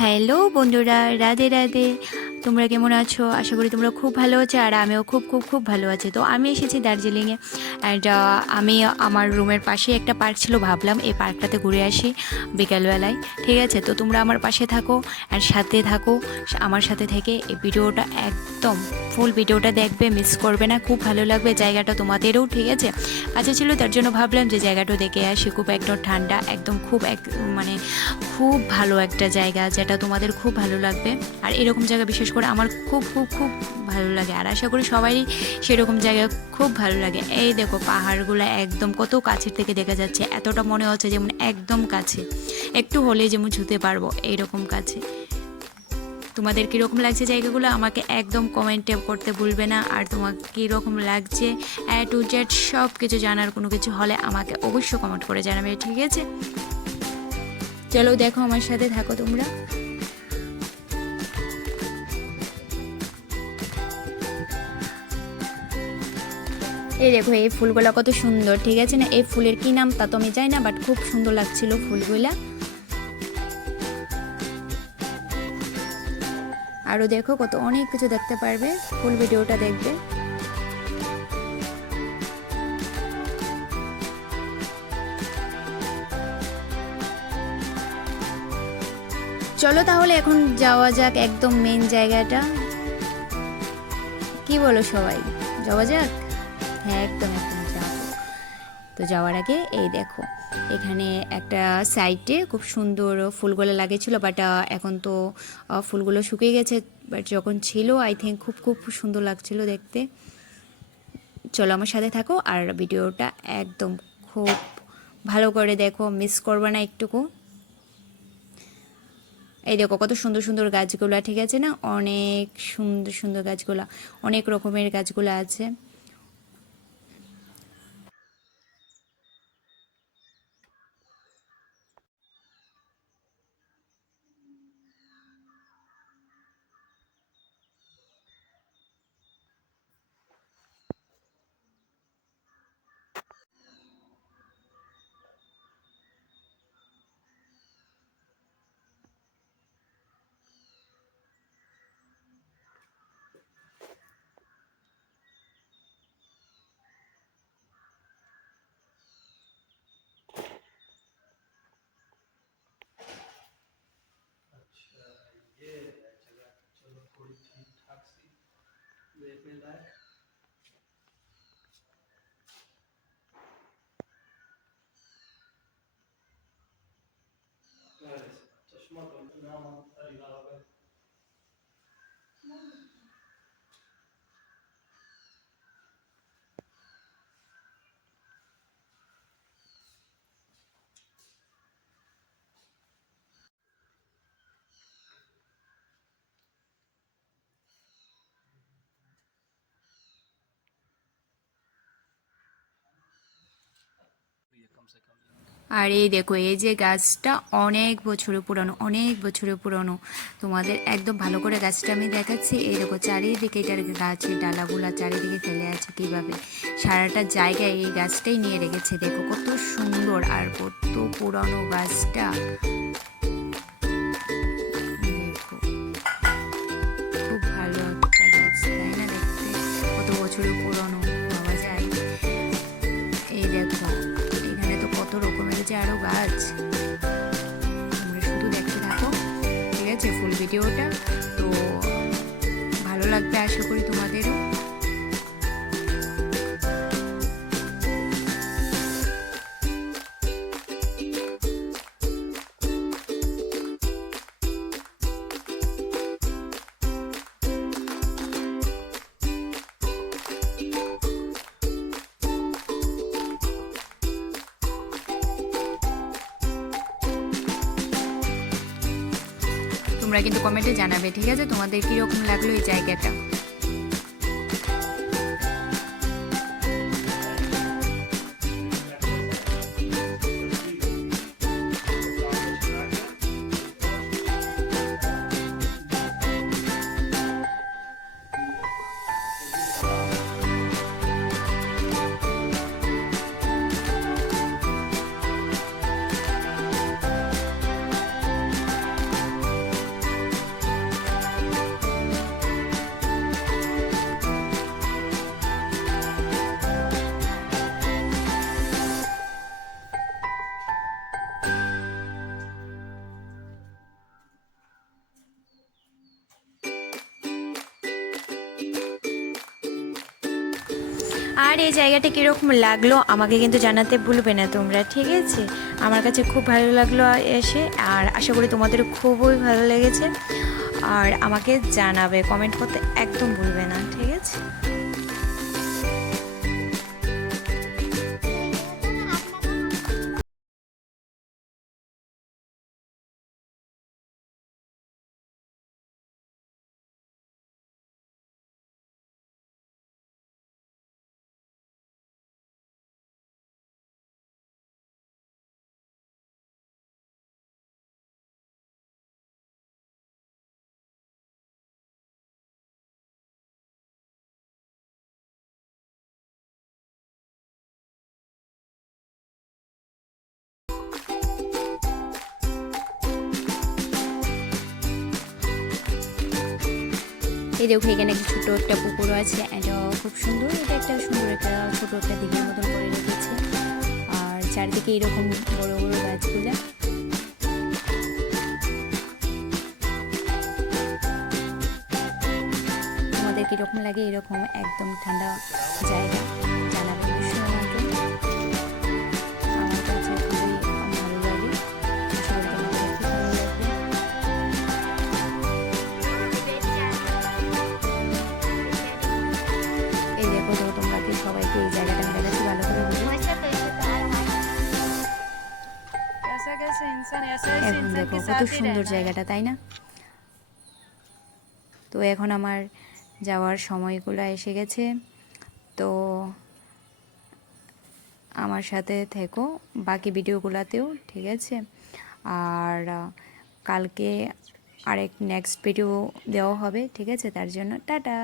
Hello বন্ধুরা, রাধে রাধে। তোমরা কেমন আছো? আশা করি তোমরা খুব ভালো আছো, আর আমিও খুব খুব খুব ভালো আছি। তো আমি এসেছি দার্জিলিংয়ে, অ্যান্ড আমি আমার রুমের পাশে একটা পার্ক ছিল, ভাবলাম এই পার্কটাতে ঘুরে আসি বিকালবেলায়। ঠিক আছে, তো তোমরা আমার পাশে থাকো আর সাথে থাকো, আমার সাথে থেকে এই ভিডিওটা একদম ফুল ভিডিওটা দেখবে, মিস করবে না। খুব ভালো লাগবে জায়গাটা তোমাদেরও। ঠিক আছে, কাছে ছিল তার জন্য ভাবলাম যে জায়গাটা দেখে আসি। খুব একদম ঠান্ডা, একদম মানে খুব ভালো একটা জায়গা, যেটা তোমাদের খুব ভালো লাগবে। আর এরকম জায়গা বিশেষ করে আমার খুব খুব খুব ভালো লাগে, আর আশা করি সবারই সেরকম জায়গা খুব ভালো লাগে। এই দেখো পাহাড়গুলো একদম কত কাছের থেকে দেখা যাচ্ছে, এতটা মনে হচ্ছে যেমন একদম কাছে, একটু হলে যেমন ছুতে পারবো এইরকম কাছে। তোমাদের কীরকম লাগছে জায়গাগুলো আমাকে একদম কমেন্টে করতে ভুলবে না। আর তোমার কীরকম লাগছে টু জেড সব কিছু জানার কোনো কিছু হলে আমাকে অবশ্যই কমেন্ট করে জানাবে। ঠিক আছে, চলো দেখো, আমার সাথে থাকো তোমরা। এই দেখো এই ফুলগুলা কত সুন্দর, ঠিক আছে না? এই ফুলের কি নাম তা তো আমি জানি না, বাট খুব সুন্দর লাগছিল ফুলগুলা। আরও দেখো কত অনেক কিছু দেখতে পারবে, ফুল ভিডিওটা দেখবে। চলো তাহলে এখন যাওয়া যাক একদম মেন জায়গাটা। কি বলো সবাই, যাওয়া যাক? হ্যাঁ, একদম একদম যাবো। তো যাওয়ার আগে এই দেখো, এখানে একটা সাইডে খুব সুন্দর ফুলগুলো লাগিয়েছিল, বাট এখন তো ফুলগুলো শুকিয়ে গেছে। বাট যখন ছিল আই থিঙ্ক খুব খুব সুন্দর লাগছিল দেখতে। চলো আমার সাথে থাকো আর ভিডিওটা একদম খুব ভালো করে দেখো, মিস করবে না একটুকু। এই দেখো কত সুন্দর সুন্দর গাছগুলা, ঠিক আছে না? অনেক সুন্দর সুন্দর গাছগুলা, অনেক রকমের গাছগুলা আছে। আর এই দেখো এই যে গাছটা অনেক বছরের পুরানো, অনেক বছরের পুরানো। তোমাদের একদম ভালো করে গাছটা আমি দেখাচ্ছি। এই দেখো চারিদিকে এটার গাছের ডালাগুলা চারিদিকে ফেলে আছে কিভাবে, সারাটা জায়গায় এই গাছটাই নিয়ে রেখেছে। দেখো কত সুন্দর আর কত পুরানো গাছটা। দেখো খুব ভালো একটা গাছ, তাই না? দেখতে কত বছরের পুরানো ভাবা যায়। এই দেখো এখানে তো কত রকমের যে আরো গাছ, তোমরা শুধু দেখতে থাকো। ঠিক আছে, ফুল ভিডিওটা তো ভালো লাগবে আশা করি তোমাদেরও। তোমরা কিন্তু কমেন্টে জানাবে, ঠিক আছে, তোমাদের কীরকম লাগলো এই জায়গাটা। আর এই জায়গাটা কীরকম লাগলো আমাকে কিন্তু জানাতে ভুলবে না তোমরা, ঠিক আছে? আমার কাছে খুব ভালো লাগলো এসে, আর আশা করি তোমাদের খুবই ভালো লেগেছে। আর আমাকে জানাবে, কমেন্ট করতে একদম ভুলবে না, ঠিক আছে? এই দেখো এখানে একটা ছোটো একটা পুকুর আছে, এটা খুব সুন্দর, এটা একটা সুন্দর একটা ছোটো একটা দিঘির মতন করে রেখেছে। আর চারিদিকে এরকম বড় বড় গাছগুলো। তোমাদের কীরকম লাগে এরকম একদম ঠান্ডা জায়গা জানাবে অবশ্যই আমাকে। আমার কাছে খুবই ভালো লাগে, আশা করি তোমাদের খুব ভালো লাগবে। এই দেখো তো তোমরা কি সবাইকে এই জায়গাটা আমি দেখাচ্ছি ভালো করে বুঝে। এখন দেখো কত সুন্দর জায়গাটা, তাই না? তো এখন আমার যাওয়ার সময়গুলো এসে গেছে, তো আমার সাথে থেকো বাকি ভিডিওগুলোতেও, ঠিক আছে? আর কালকে আরেক নেক্সট ভিডিও দেওয়া হবে, ঠিক আছে? তার জন্য টাটা।